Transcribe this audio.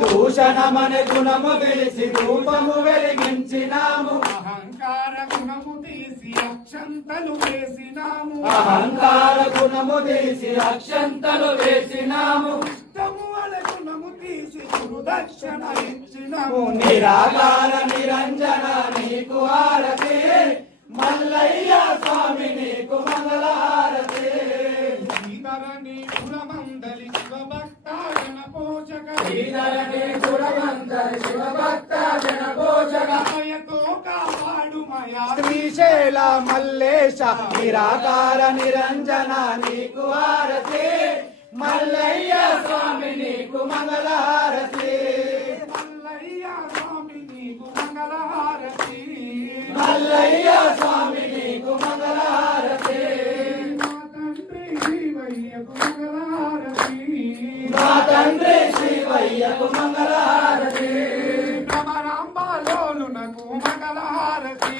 దూషణమనే గుణము తీసి రూపము వెలిగించినాము అహంకార గుణము తీసి అక్షంతలు వేసినాము అహంకార గుణము తీసి అక్షంతలు వేసినాము ఇష్టము అనే గుణము తీసి గురుదక్షిణ ఇచ్చినాము నిరాకార నిరంజన నీకు హారతి మల్లయ్య స్వామి నీకు మంగళహారతి శ్రీధరణి గుణమందలి శివభక్త జన పోషక శ్రీధరణి గుణమందలి శివభక్త జన పోషక దయతో కాపాడు మయా శ్రీశైల మల్లేశ నిరాకార నిరంజన నీకు హారతి మల్లయ్య స్వామి నీకు మంగళహారతి మల్లయ్య స్వామి నీకు మంగళహారతి మల్లయ్య స్వామి నీకు మంగళహారతి మా తండ్రి శివయ్యకు మంగళహారతి మా తండ్రి శివయ్యకు మంగళహారతి భ్రమరాంబలోలునకు మంగళహారతి